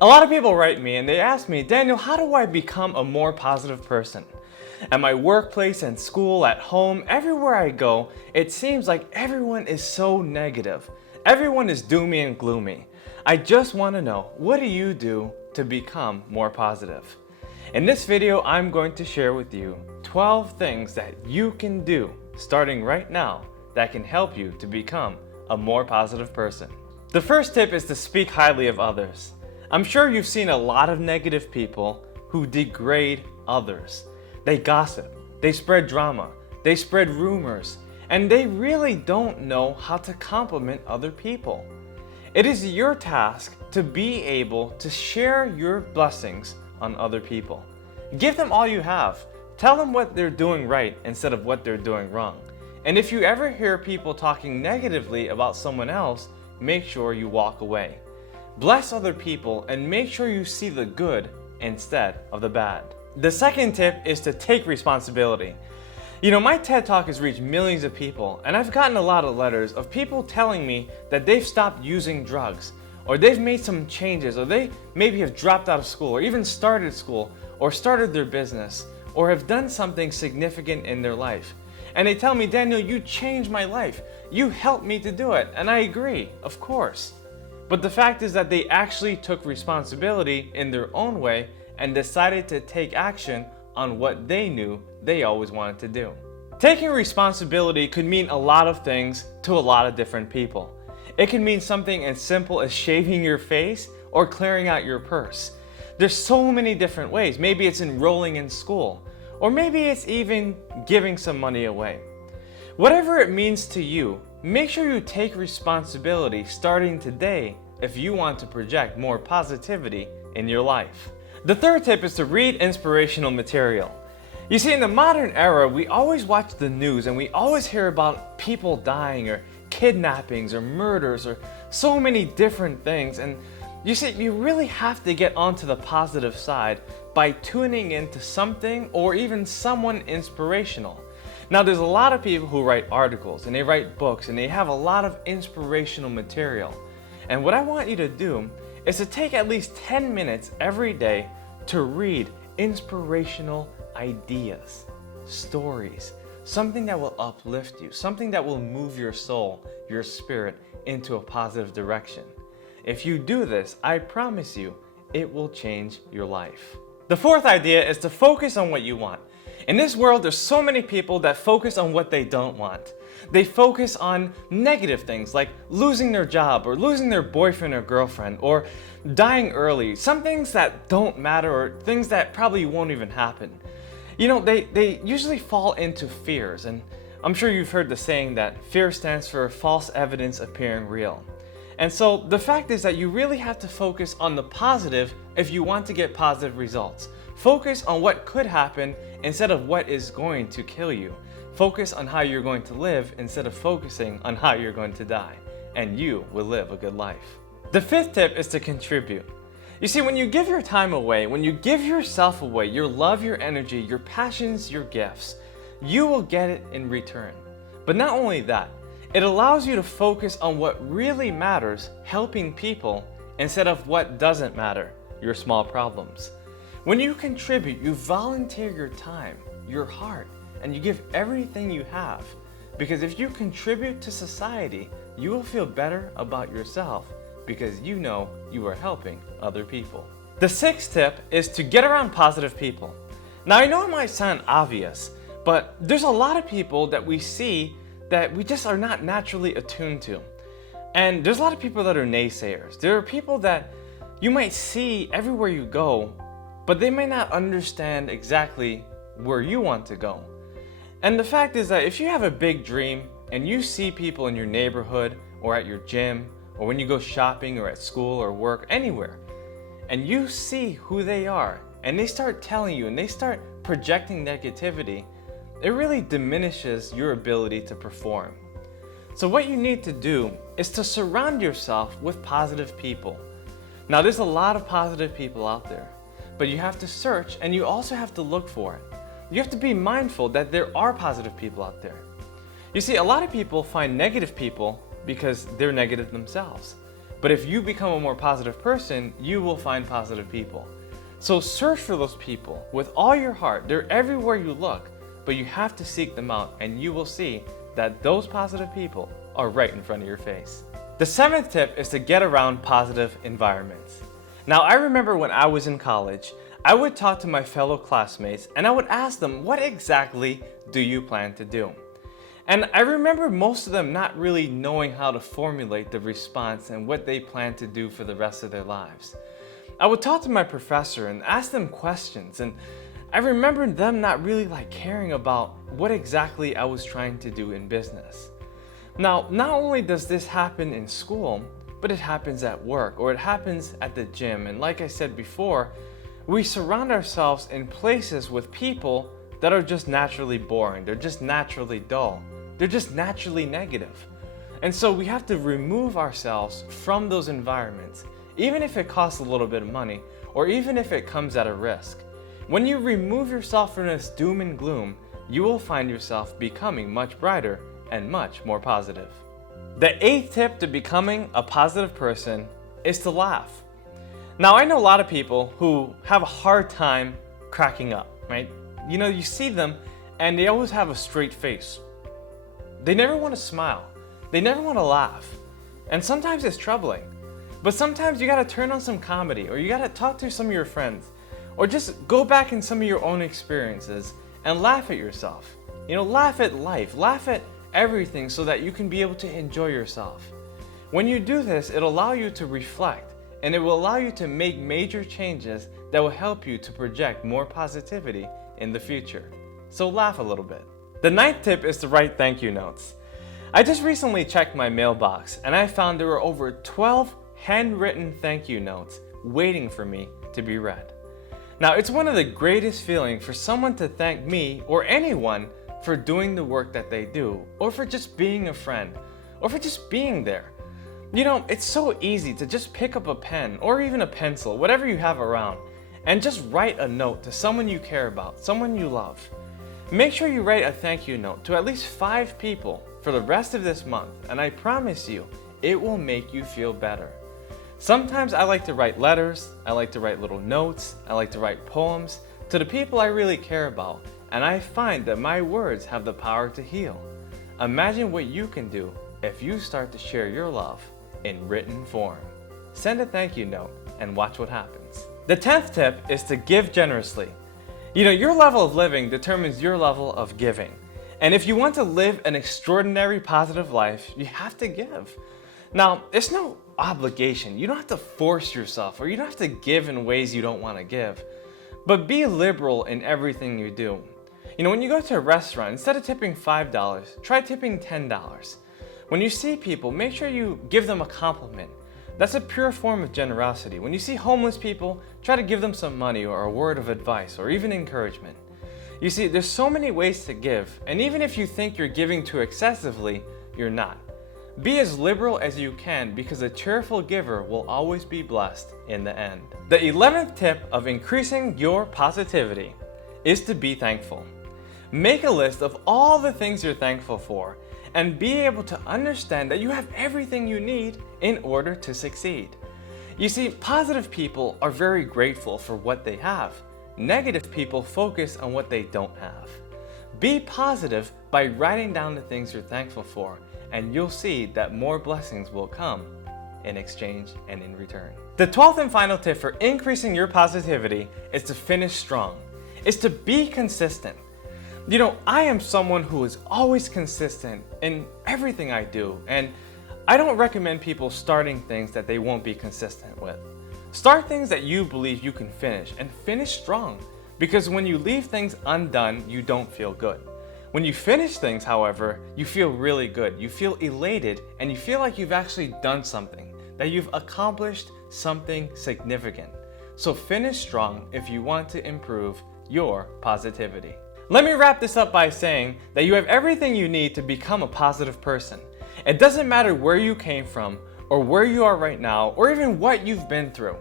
A lot of people write me and they ask me, Daniel, how do I become a more positive person? At my workplace and school, at home, everywhere I go, it seems like everyone is so negative. Everyone is doomy and gloomy. I just want to know, what do you do to become more positive? In this video, I'm going to share with you 12 things that you can do starting right now that can help you to become a more positive person. The first tip is to speak highly of others. I'm sure you've seen a lot of negative people who degrade others. They gossip, they spread drama, they spread rumors, and they really don't know how to compliment other people. It is your task to be able to share your blessings on other people. Give them all you have. Tell them what they're doing right instead of what they're doing wrong. And if you ever hear people talking negatively about someone else, make sure you walk away. Bless other people and make sure you see the good instead of the bad. The second tip is to take responsibility. You know, my TED Talk has reached millions of people, and I've gotten a lot of letters of people telling me that they've stopped using drugs, or they've made some changes, or they maybe have dropped out of school, or even started school, or started their business, or have done something significant in their life. And they tell me, Daniel, you changed my life. You helped me to do it. And I agree, of course. But the fact is that they actually took responsibility in their own way and decided to take action on what they knew they always wanted to do. Taking responsibility could mean a lot of things to a lot of different people. It can mean something as simple as shaving your face or clearing out your purse. There's so many different ways. Maybe it's enrolling in school, or maybe it's even giving some money away. Whatever it means to you, make sure you take responsibility starting today if you want to project more positivity in your life. The third tip is to read inspirational material. You see, in the modern era, we always watch the news and we always hear about people dying or kidnappings or murders or so many different things. And you see, you really have to get onto the positive side by tuning into something or even someone inspirational. Now, there's a lot of people who write articles and they write books and they have a lot of inspirational material. And what I want you to do is to take at least 10 minutes every day to read inspirational ideas, stories, something that will uplift you, something that will move your soul, your spirit into a positive direction. If you do this, I promise you, it will change your life. The fourth idea is to focus on what you want. In this world, there's so many people that focus on what they don't want. They focus on negative things like losing their job or losing their boyfriend or girlfriend or dying early, some things that don't matter or things that probably won't even happen. You know, they usually fall into fears, and I'm sure you've heard the saying that fear stands for false evidence appearing real. And so the fact is that you really have to focus on the positive if you want to get positive results. Focus on what could happen instead of what is going to kill you. Focus on how you're going to live instead of focusing on how you're going to die, and you will live a good life. The fifth tip is to contribute. You see, when you give your time away, when you give yourself away, your love, your energy, your passions, your gifts, you will get it in return. But not only that, it allows you to focus on what really matters, helping people, instead of what doesn't matter, your small problems. When you contribute, you volunteer your time, your heart, and you give everything you have. Because if you contribute to society, you will feel better about yourself because you know you are helping other people. The sixth tip is to get around positive people. Now, I know it might sound obvious, but there's a lot of people that we see that we just are not naturally attuned to. And there's a lot of people that are naysayers. There are people that you might see everywhere you go, but they may not understand exactly where you want to go. And the fact is that if you have a big dream and you see people in your neighborhood or at your gym or when you go shopping or at school or work, anywhere, and you see who they are and they start telling you and they start projecting negativity, it really diminishes your ability to perform. So what you need to do is to surround yourself with positive people. Now, there's a lot of positive people out there, but you have to search and you also have to look for it. You have to be mindful that there are positive people out there. You see, a lot of people find negative people because they're negative themselves. But if you become a more positive person, you will find positive people. So search for those people with all your heart. They're everywhere you look, but you have to seek them out, and you will see that those positive people are right in front of your face. The 7th tip is to get around positive environments. Now, I remember when I was in college, I would talk to my fellow classmates and I would ask them, what exactly do you plan to do? And I remember most of them not really knowing how to formulate the response and what they plan to do for the rest of their lives. I would talk to my professor and ask them questions, and I remember them not really caring about what exactly I was trying to do in business. Now, not only does this happen in school, but it happens at work, or it happens at the gym. And like I said before, we surround ourselves in places with people that are just naturally boring. They're just naturally dull. They're just naturally negative. And so we have to remove ourselves from those environments, even if it costs a little bit of money, or even if it comes at a risk. When you remove yourself from this doom and gloom, you will find yourself becoming much brighter and much more positive. The 8th tip to becoming a positive person is to laugh. Now, I know a lot of people who have a hard time cracking up, right? You see them and they always have a straight face. They never want to smile. They never want to laugh. And sometimes it's troubling. But sometimes you gotta turn on some comedy, or you gotta talk to some of your friends, or just go back in some of your own experiences and laugh at yourself. Laugh at life, laugh at everything so that you can be able to enjoy yourself. When you do this, it'll allow you to reflect, and it will allow you to make major changes that will help you to project more positivity in the future. So laugh a little bit. The 9th tip is to write thank you notes. I just recently checked my mailbox and I found there were over 12 handwritten thank you notes waiting for me to be read. Now, it's one of the greatest feelings for someone to thank me or anyone for doing the work that they do, or for just being a friend, or for just being there. It's so easy to just pick up a pen or even a pencil, whatever you have around, and just write a note to someone you care about, someone you love. Make sure you write a thank you note to at least 5 people for the rest of this month, and I promise you, it will make you feel better. Sometimes I like to write letters, I like to write little notes, I like to write poems to the people I really care about, and I find that my words have the power to heal. Imagine what you can do if you start to share your love in written form. Send a thank you note and watch what happens. The 10th tip is to give generously. Your level of living determines your level of giving. And if you want to live an extraordinary positive life, you have to give. Now, it's no obligation. You don't have to force yourself, or you don't have to give in ways you don't want to give. But be liberal in everything you do. When you go to a restaurant, instead of tipping $5, try tipping $10. When you see people, make sure you give them a compliment. That's a pure form of generosity. When you see homeless people, try to give them some money or a word of advice or even encouragement. You see, there's so many ways to give, and even if you think you're giving too excessively, you're not. Be as liberal as you can, because a cheerful giver will always be blessed in the end. The 11th tip of increasing your positivity is to be thankful. Make a list of all the things you're thankful for, and be able to understand that you have everything you need in order to succeed. You see, positive people are very grateful for what they have. Negative people focus on what they don't have. Be positive by writing down the things you're thankful for, and you'll see that more blessings will come in exchange and in return. The 12th and final tip for increasing your positivity is to finish strong. It's to be consistent. I am someone who is always consistent in everything I do, and I don't recommend people starting things that they won't be consistent with. Start things that you believe you can finish, and finish strong, because when you leave things undone, you don't feel good. When you finish things, however, you feel really good. You feel elated, and you feel like you've actually done something, that you've accomplished something significant. So finish strong if you want to improve your positivity. Let me wrap this up by saying that you have everything you need to become a positive person. It doesn't matter where you came from, or where you are right now, or even what you've been through.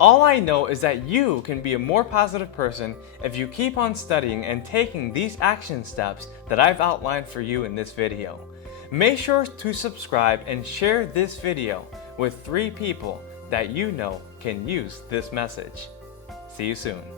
All I know is that you can be a more positive person if you keep on studying and taking these action steps that I've outlined for you in this video. Make sure to subscribe and share this video with 3 people that you know can use this message. See you soon.